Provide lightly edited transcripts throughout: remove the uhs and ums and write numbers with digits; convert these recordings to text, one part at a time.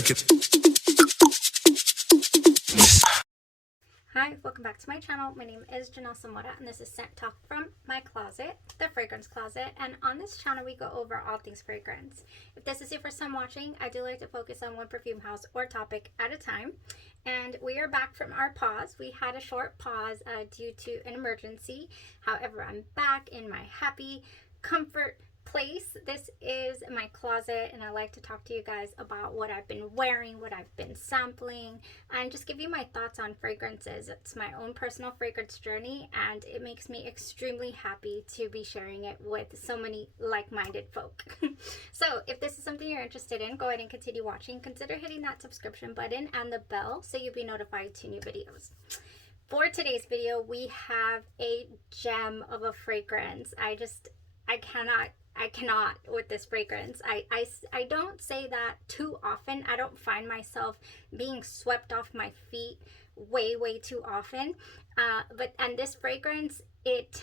check it. Hi, welcome back to my channel. My name is Janelle Samora, and this is Scent Talk from my closet, the fragrance closet. And on this channel, we go over all things fragrance. If this is your first time watching, I do like to focus on one perfume house or topic at a time. And we are back from our pause. We had a short pause due to an emergency. However, I'm back in my happy comfort place. This is my closet, and I like to talk to you guys about what I've been wearing, what I've been sampling, and just give you my thoughts on fragrances. It's my own personal fragrance journey, and it makes me extremely happy to be sharing it with so many like-minded folk. So if this is something you're interested in, go ahead and continue watching. Consider hitting that subscription button and the bell so you'll be notified to new videos. For today's video, we have a gem of a fragrance. I cannot with this fragrance. I don't say that too often. I don't find myself being swept off my feet way too often. And this fragrance, it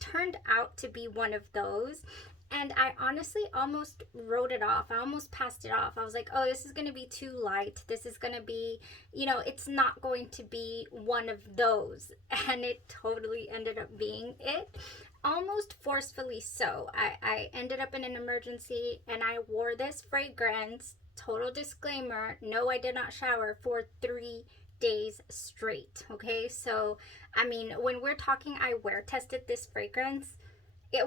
turned out to be one of those. And I honestly almost wrote it off. I almost passed it off. I was like, oh, this is going to be too light. This is going to be, it's not going to be one of those. And it totally ended up being it. Almost forcefully so. I ended up in an emergency and I wore this fragrance. Total disclaimer, no, I did not shower for 3 days straight. Okay, so I mean, when we're talking, I wear tested this fragrance.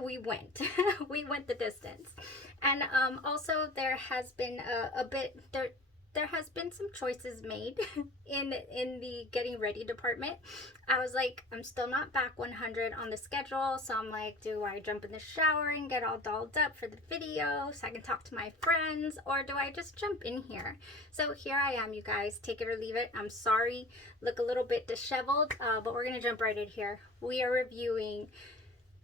We went we went the distance. And also there has been there has been some choices made in the getting ready department. I was like, I'm still not back 100 on the schedule, so I'm like, do I jump in the shower and get all dolled up for the video so I can talk to my friends, or do I just jump in here? So here I am, you guys. Take it or leave it. I'm sorry, look a little bit disheveled, but we're gonna jump right in here. We are reviewing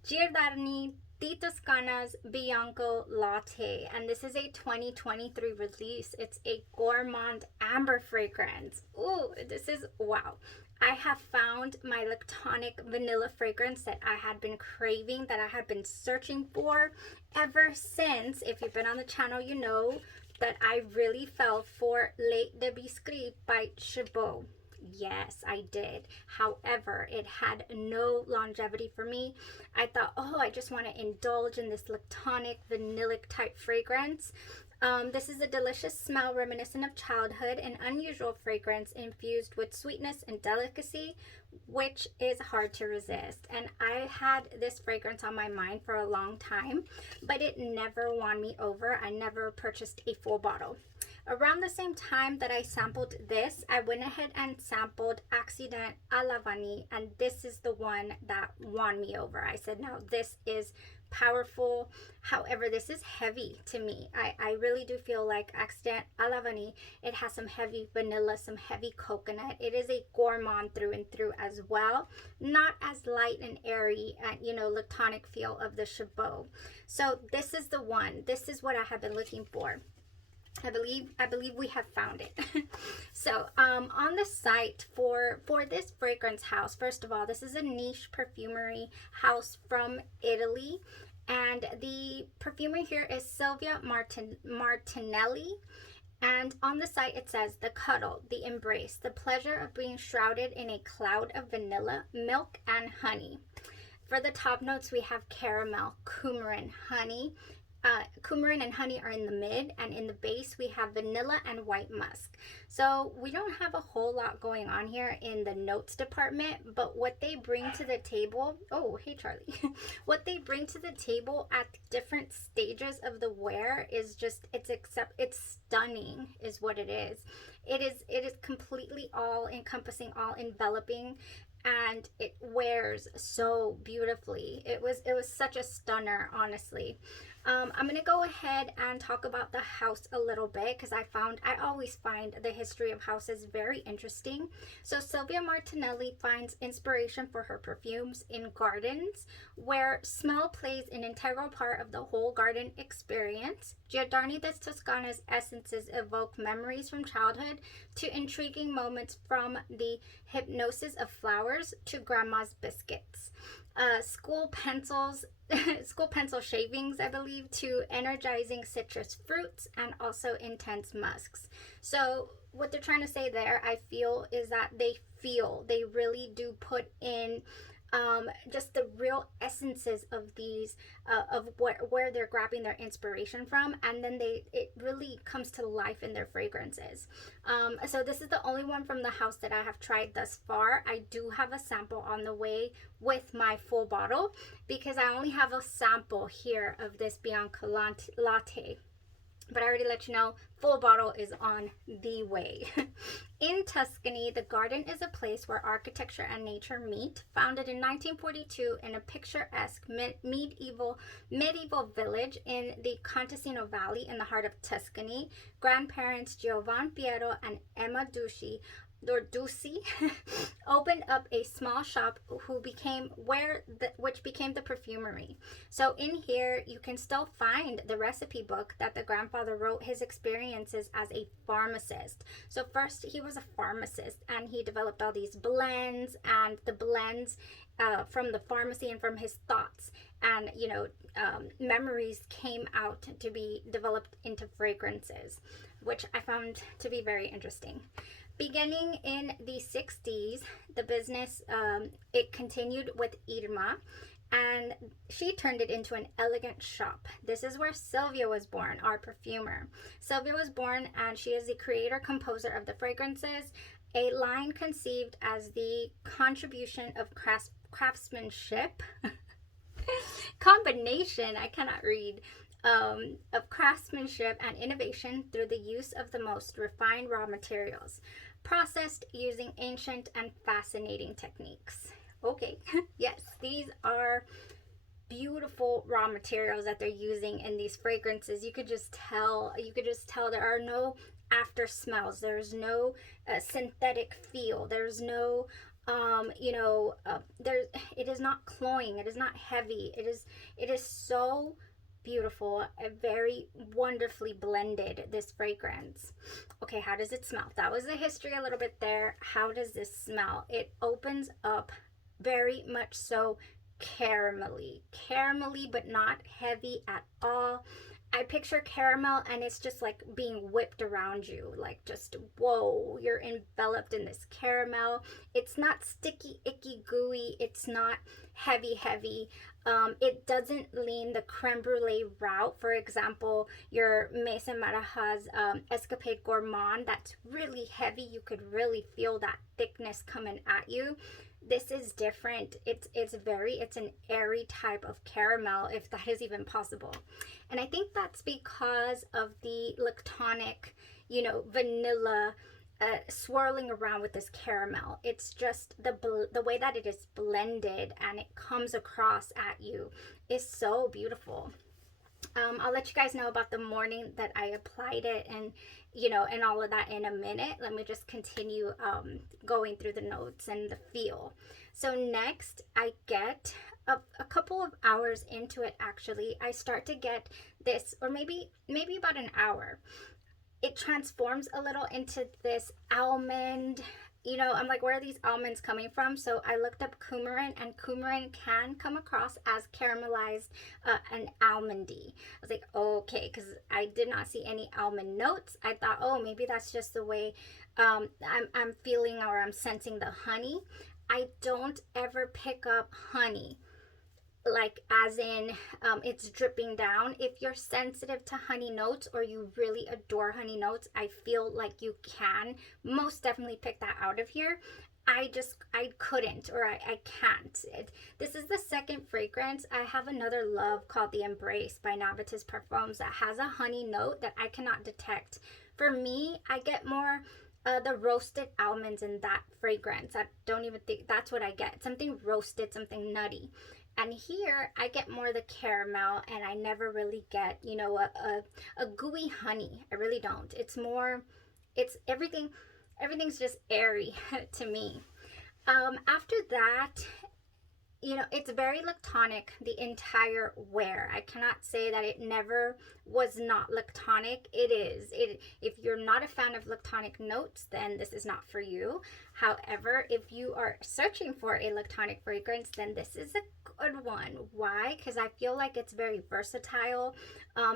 Giardini di Toscana's Bianco Latte, and this is a 2023 release. It's a Gourmand amber fragrance. Ooh, this is wow. I have found my Lactonic vanilla fragrance that I had been craving, that I had been searching for ever since. If you've been on the channel, you know that I really fell for Les de Biscuit by Chabot. Yes, I did. However, it had no longevity for me. I thought, oh, I just want to indulge in this lactonic, vanillic type fragrance. This is a delicious smell reminiscent of childhood, an unusual fragrance infused with sweetness and delicacy, which is hard to resist. And I had this fragrance on my mind for a long time, but it never won me over. I never purchased a full bottle. Around the same time that I sampled this, I went ahead and sampled Accident à la Vanille, and this is the one that won me over. I said, no, this is powerful. However, this is heavy to me. I really do feel like Accident à la Vanille, it has some heavy vanilla, some heavy coconut. It is a gourmand through and through as well. Not as light and airy and, lactonic feel of the Chabot. So this is the one. This is what I have been looking for. I believe we have found it. So on the site for this fragrance house, first of all, this is a niche perfumery house from Italy, and the perfumer here is Silvia Martinelli. And on the site it says, the cuddle, the embrace, the pleasure of being shrouded in a cloud of vanilla, milk, and honey. For the top notes, we have caramel, coumarin, honey. Coumarin and honey are in the mid, and in the base we have vanilla and white musk. So we don't have a whole lot going on here in the notes department, but what they bring to the table, oh hey Charlie, what they bring to the table at different stages of the wear is just, it's stunning is what it is. It is completely all encompassing, all enveloping, and it wears so beautifully. It was such a stunner, honestly. I'm going to go ahead and talk about the house a little bit, because I always find the history of houses very interesting. So Silvia Martinelli finds inspiration for her perfumes in gardens, where smell plays an integral part of the whole garden experience. Giardini di Toscana's essences evoke memories from childhood to intriguing moments from the hypnosis of flowers flowers to grandma's biscuits. School pencils, school pencil shavings, I believe, to energizing citrus fruits and also intense musks. So what they're trying to say there, I feel, is that they really do put in just the real essences of these, of where they're grabbing their inspiration from, and then it really comes to life in their fragrances. So this is the only one from the house that I have tried thus far. I do have a sample on the way with my full bottle, because I only have a sample here of this Bianco Latte. But I already let you know, full bottle is on the way. In Tuscany, the garden is a place where architecture and nature meet. Founded in 1942 in a picturesque medieval village in the Contessino Valley in the heart of Tuscany, grandparents Giovanni Piero and Emma Ducci opened up a small shop which became the Perfumery. So in here you can still find the recipe book that the grandfather wrote his experiences as a pharmacist. So first he was a pharmacist and he developed all these blends, and the blends from the pharmacy and from his thoughts and memories came out to be developed into fragrances, which I found to be very interesting. Beginning in the 60s, the business, it continued with Irma, and she turned it into an elegant shop. This is where Sylvia was born, our perfumer. Sylvia was born, and she is the creator-composer of the fragrances, a line conceived as the contribution of craftsmanship, combination, I cannot read, of craftsmanship and innovation through the use of the most refined raw materials, processed using ancient and fascinating techniques. Okay, yes, these are beautiful raw materials that they're using in these fragrances. You could just tell there are no after smells. There's no synthetic feel. There's no it is not cloying, it is not heavy, it is so beautiful, very wonderfully blended, this fragrance. Okay, how does it smell? That was the history a little bit there. How does this smell? It opens up very much so caramelly, but not heavy at all. I picture caramel and it's just like being whipped around you, like just, whoa, you're enveloped in this caramel. It's not sticky, icky, gooey. It's not heavy. It doesn't lean the creme brulee route. For example, your Maison Maraja's Escapade Gourmand, that's really heavy. You could really feel that thickness coming at you. This is different. It's an airy type of caramel, if that is even possible. And I think that's because of the Lactonic, vanilla swirling around with this caramel. It's just the way that it is blended and it comes across at you is so beautiful. I'll let you guys know about the morning that I applied it and all of that in a minute. Let me just continue going through the notes and the feel. So next, I get a couple of hours into it, actually, I start to get this, or maybe about an hour. It transforms a little into this almond. I'm like, where are these almonds coming from? So I looked up coumarin, and coumarin can come across as caramelized and almondy. I was like, okay, because I did not see any almond notes. I thought, oh, maybe that's just the way I'm feeling or I'm sensing the honey. I don't ever pick up honey, like as in it's dripping down. If you're sensitive to honey notes or you really adore honey notes, I feel like you can most definitely pick that out of here. I couldn't, or I can't. This is the second fragrance. I have another love called The Embrace by Navitas Parfums that has a honey note that I cannot detect. For me, I get more the roasted almonds in that fragrance. I don't even think that's what I get. Something roasted, something nutty. And here I get more the caramel, and I never really get, a gooey honey. I really don't. It's more, everything's just airy to me. After that, you know, it's very lactonic the entire wear. I cannot say that it never was not lactonic. It is. If you're not a fan of lactonic notes, then this is not for you. However, if you are searching for a lactonic fragrance, then this is a good one. Why? Because I feel like it's very versatile.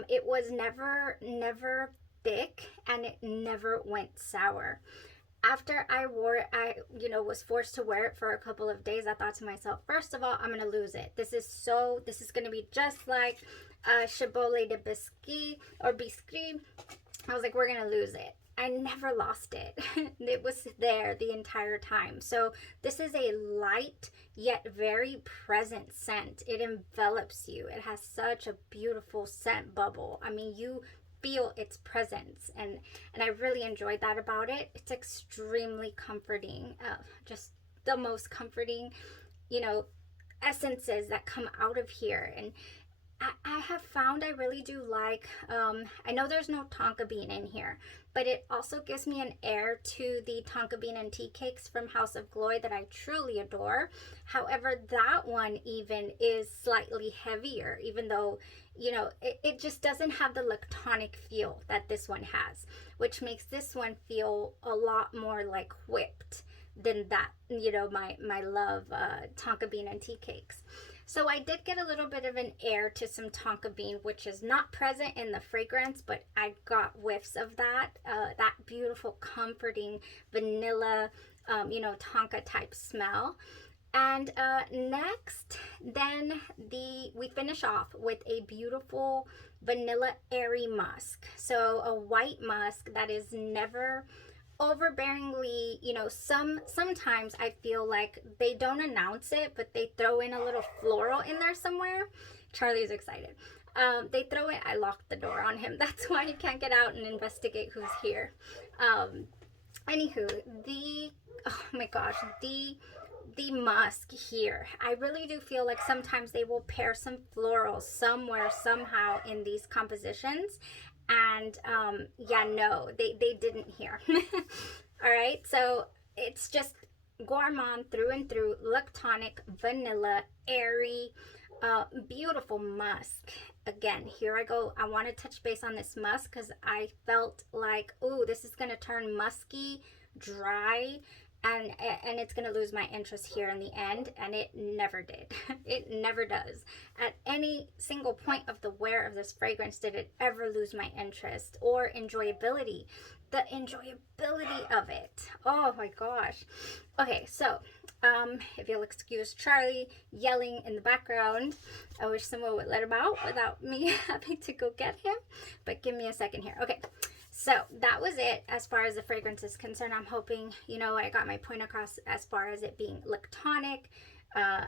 It was never thick, and it never went sour. After I wore it, I, you know, was forced to wear it for a couple of days. I thought to myself, first of all, I'm going to lose it. This is going to be just like Chibole de Biscuit or Biscuit. I was like, we're going to lose it. I never lost it. It was there the entire time. So this is a light yet very present scent. It envelops you. It has such a beautiful scent bubble. I mean, you feel its presence, and I really enjoyed that about it. It's extremely comforting, just the most comforting, you know, essences that come out of here. And I have found I really do like, I know there's no tonka bean in here, but it also gives me an air to the tonka bean and tea cakes from House of Glory that I truly adore. However, that one even is slightly heavier, even though, you know, it just doesn't have the lactonic feel that this one has, which makes this one feel a lot more like whipped than that, you know, my love tonka bean and tea cakes. So I did get a little bit of an air to some tonka bean, which is not present in the fragrance, but I got whiffs of that, that beautiful, comforting vanilla, you know, tonka type smell. And next, then we finish off with a beautiful vanilla airy musk. So a white musk that is never overbearingly, you know, sometimes I feel like they don't announce it, but they throw in a little floral in there somewhere. Charlie's excited. They throw it. I locked the door on him. That's why he can't get out and investigate who's here. Anywho, oh my gosh, the musk here, I really do feel like sometimes they will pair some florals somewhere, somehow in these compositions. And yeah, no, they didn't here. All right, so it's just Gourmand through and through, lactonic, vanilla, airy, beautiful musk. Again, here I go. I want to touch base on this musk because I felt like, oh, this is going to turn musky, dry, and it's going to lose my interest here in the end, and it never did. It never does. At any single point of the wear of this fragrance did it ever lose my interest or enjoyability. The enjoyability of it, oh my gosh. Okay, so if you'll excuse Charlie yelling in the background, I wish someone would let him out without me having to go get him, but give me a second here. Okay, so that was it as far as the fragrance is concerned. I'm hoping, you know, I got my point across as far as it being lactonic,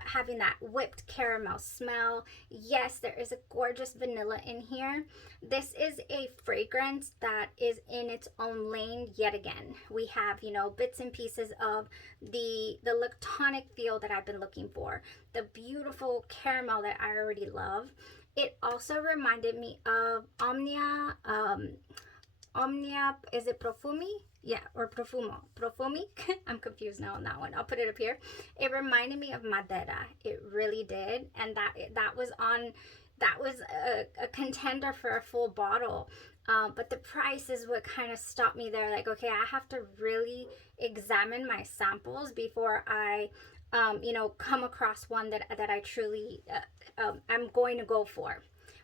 having that whipped caramel smell. Yes, there is a gorgeous vanilla in here. This is a fragrance that is in its own lane yet again. We have, you know, bits and pieces of the lactonic feel that I've been looking for, the beautiful caramel that I already love. It also reminded me of Omnia, is it Profumi? Yeah, or Profumo. Profumic? I'm confused now on that one. I'll put it up here. It reminded me of Madeira. It really did. And that was a contender for a full bottle. But the price is what kind of stopped me there. Like, okay, I have to really examine my samples before I, you know, come across one that I truly, I'm going to go for.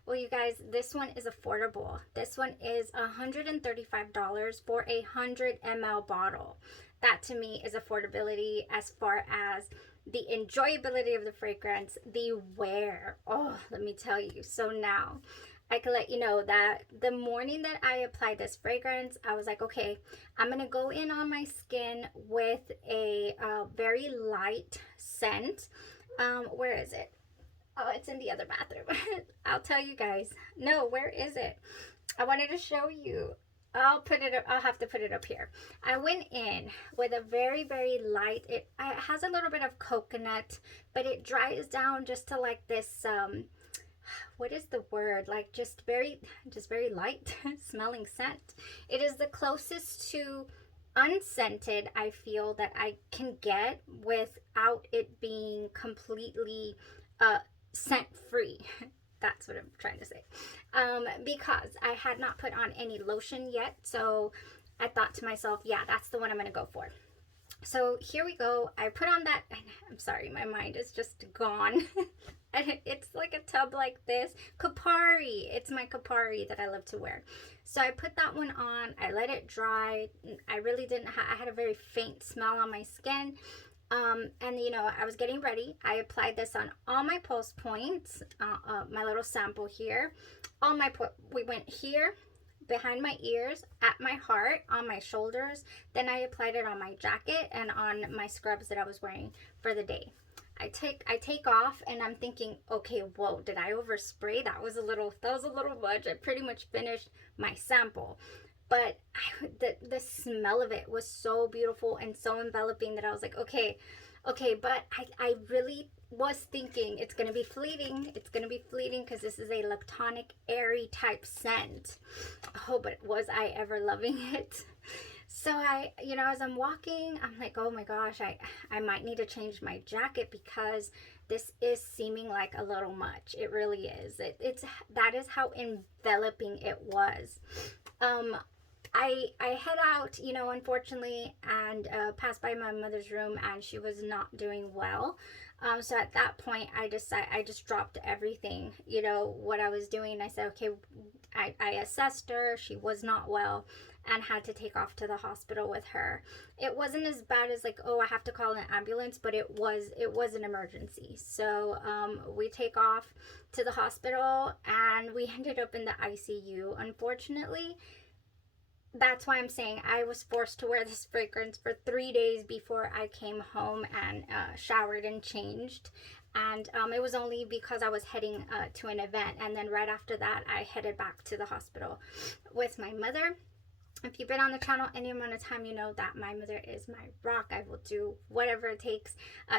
Well, you guys, this one is affordable. This one is $135 for a 100 ml bottle. That to me is affordability as far as the enjoyability of the fragrance, the wear. Oh, let me tell you. So now I can let you know that the morning that I applied this fragrance, I was like, okay, I'm going to go in on my skin with a very light scent. Where is it? Oh, it's in the other bathroom. I'll tell you guys. No, where is it? I wanted to show you. I'll put it up. I'll have to put it up here. I went in with a very, very light. It has a little bit of coconut, but it dries down just to like this, what is the word? Like just very light smelling scent. It is the closest to unscented I feel that I can get without it being completely scent free. That's what I'm trying to say. Because I had not put on any lotion yet, so I thought to myself, yeah, that's the one I'm going to go for. So here we go. I put on that, and I'm sorry, my mind is just gone. And it's like a tub like this. Kapari. It's my Kapari that I love to wear. So I put that one on. I let it dry. I really didn't I had a very faint smell on my skin. And you know, I was getting ready. I applied this on all my pulse points, my little sample here. We went here, behind my ears, at my heart, on my shoulders. Then I applied it on my jacket and on my scrubs that I was wearing for the day. I take off, and I'm thinking, okay, whoa, did I overspray? That was a little much. I pretty much finished my sample. But the smell of it was so beautiful and so enveloping that I was like, okay, but I really was thinking it's going to be fleeting. It's going to be fleeting because this is a Lactonic, airy type scent. Oh, but was I ever loving it? So you know, as I'm walking, I'm like, oh my gosh, I might need to change my jacket because this is seeming like a little much. It really is. That is how enveloping it was. I head out, you know, unfortunately, and passed by my mother's room, and she was not doing well. So at that point, I just dropped everything, you know, what I was doing. I said, okay, I assessed her. She was not well and had to take off to the hospital with her. It wasn't as bad as like, oh, I have to call an ambulance, but it was an emergency. So we take off to the hospital, and we ended up in the ICU. Unfortunately, that's why I'm saying I was forced to wear this fragrance for 3 days before I came home and showered and changed. And it was only because I was heading to an event. And then right after that, I headed back to the hospital with my mother. If you've been on the channel any amount of time, you know that my mother is my rock. I will do whatever it takes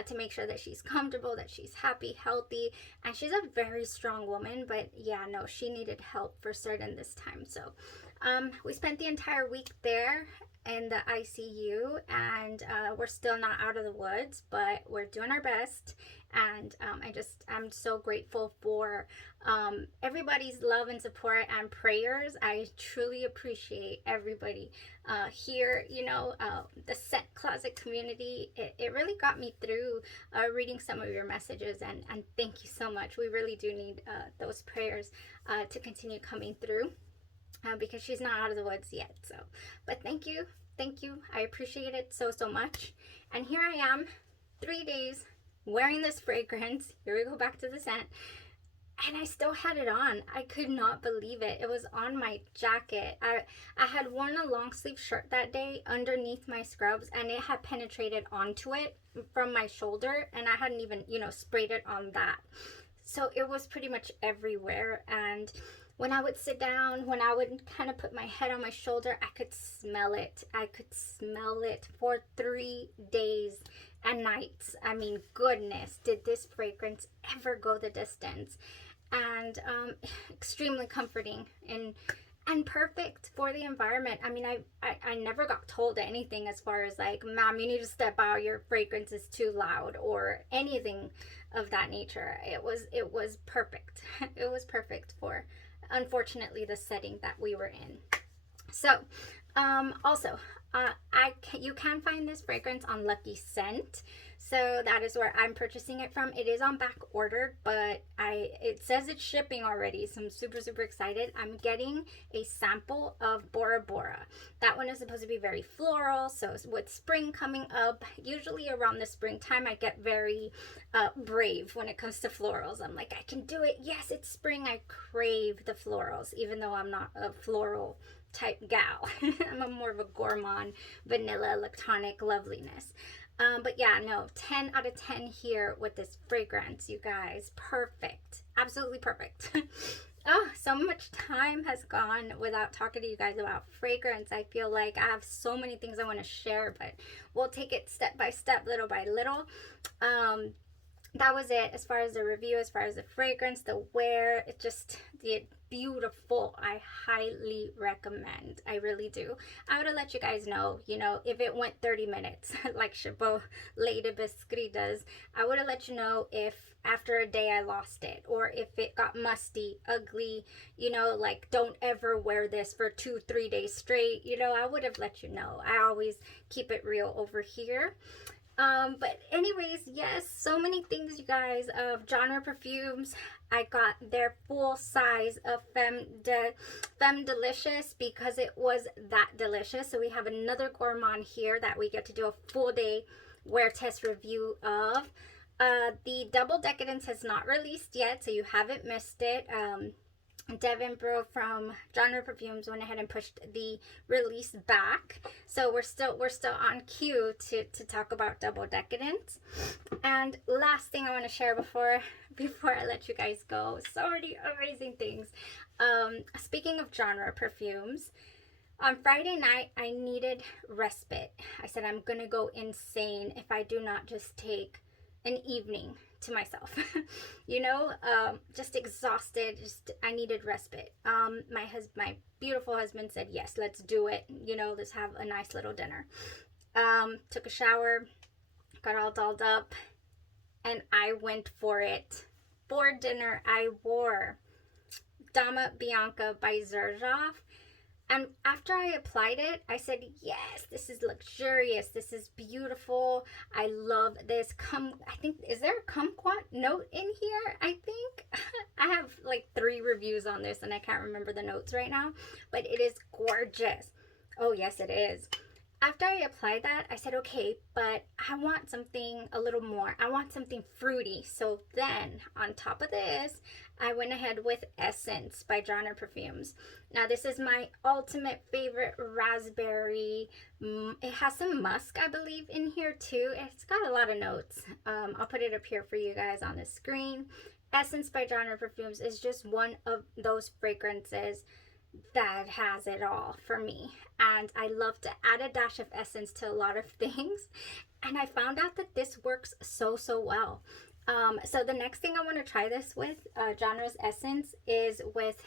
to make sure that she's comfortable, that she's happy, healthy. And she's a very strong woman. But yeah, no, she needed help for certain this time. So we spent the entire week there in the ICU, and we're still not out of the woods, but we're doing our best. And I'm so grateful for everybody's love and support and prayers. I truly appreciate everybody here. You know, the Scent Closet community, it really got me through reading some of your messages, and thank you so much. We really do need those prayers to continue coming through. Because she's not out of the woods yet. So, but thank you. I appreciate it so much. And here I am, 3 days wearing this fragrance. Here we go back to the scent. And I still had it on. I could not believe it. It was on my jacket. I had worn a long sleeve shirt that day underneath my scrubs, and it had penetrated onto it from my shoulder, and I hadn't even, you know, sprayed it on that. So it was pretty much everywhere. And when I would sit down, when I would kind of put my head on my shoulder, I could smell it. I could smell it for 3 days and nights. I mean, goodness, did this fragrance ever go the distance? And extremely comforting and perfect for the environment. I mean, I never got told anything as far as like, ma'am, you need to step out, your fragrance is too loud, or anything of that nature. It was perfect. It was perfect for, unfortunately, the setting that we were in. So also you can find this fragrance on Luckyscent, so that is where I'm purchasing it from. It is on back ordered, but it says it's shipping already, so I'm super excited. I'm getting a sample of Bora Bora. That one is supposed to be very floral. So with spring coming up, usually around the springtime, I get very brave when it comes to florals. I'm like, I can do it. Yes, it's spring. I crave the florals, even though I'm not a floral type gal. I'm more of a gourmand, vanilla, lactonic loveliness. But yeah, no, 10 out of 10 here with this fragrance, you guys. Perfect. Absolutely perfect. Oh, so much time has gone without talking to you guys about fragrance. I feel like I have so many things I want to share, but we'll take it step by step, little by little. That was it as far as the review, as far as the fragrance, the wear. It just, beautiful. I highly recommend. I really do. I would have let you guys know, you know, if it went 30 minutes like Chabot Lady Biscuit does. I would have let you know if after a day I lost it, or if it got musty, ugly, you know, like don't ever wear this for 2-3 days straight. You know, I would have let you know. I always keep it real over here. But anyways, yes, so many things, you guys, of genre perfumes. I got their full size of Femme Delicious because it was that delicious. So we have another Gourmand here that we get to do a full day wear test review of. The Double Decadence has not released yet, so you haven't missed it. Devin Bro from Genre Perfumes went ahead and pushed the release back, so we're still on cue to talk about Double Decadence. And last thing I want to share before I let you guys go, so many amazing things. Speaking of genre perfumes, on Friday night I needed respite. I said I'm gonna go insane if I do not just take an evening to myself. You know, just exhausted, I needed respite. My beautiful husband said, yes, let's do it, you know, let's have a nice little dinner. Took a shower, got all dolled up, and I went for it. For dinner I wore Dama Bianca by Xerjoff. And after I applied it, I said, yes, this is luxurious. This is beautiful. I love this. I think, is there a kumquat note in here? I think. I have like 3 reviews on this and I can't remember the notes right now. But it is gorgeous. Oh, yes, it is. After I applied that, I said, okay, but I want something a little more. I want something fruity. So then, on top of this, I went ahead with Essence by Genre Perfumes. Now, this is my ultimate favorite raspberry. It has some musk, I believe, in here too. It's got a lot of notes. I'll put it up here for you guys on the screen. Essence by Genre Perfumes is just one of those fragrances that has it all for me, and I love to add a dash of essence to a lot of things, and I found out that this works so well. So the next thing I want to try this with, Genre's Essence, is with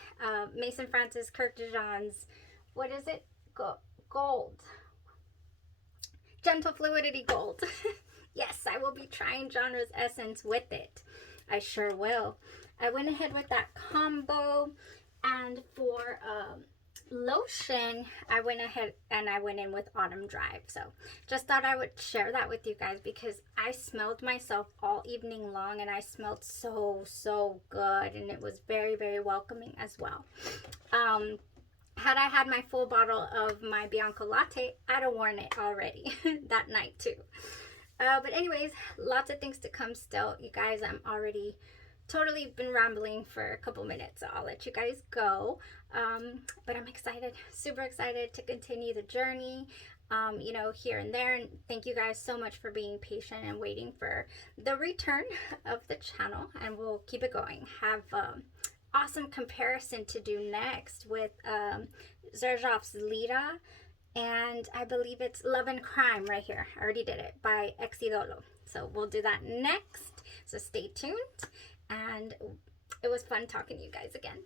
Maison Francis Kirk de Jean's, what is it? Gold. Gentle Fluidity Gold. Yes, I will be trying Genre's Essence with it. I sure will. I went ahead with that combo. And for lotion, I went ahead and I went in with Autumn Drive. So just thought I would share that with you guys because I smelled myself all evening long and I smelled so good, and it was very welcoming as well. Had I had my full bottle of my Bianco Latte, I'd have worn it already that night too. But anyways, lots of things to come still. You guys, I'm already totally been rambling for a couple minutes, so I'll let you guys go. But I'm excited, super excited to continue the journey, you know, here and there. And thank you guys so much for being patient and waiting for the return of the channel, and we'll keep it going. Have awesome comparison to do next with Xerjoff's Lira, and I believe it's Love and Crime right here. I already did it, by Exidolo. So we'll do that next, so stay tuned. And it was fun talking to you guys again.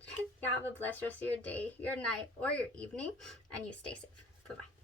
Y'all have a blessed rest of your day, your night, or your evening, and you stay safe. Bye-bye.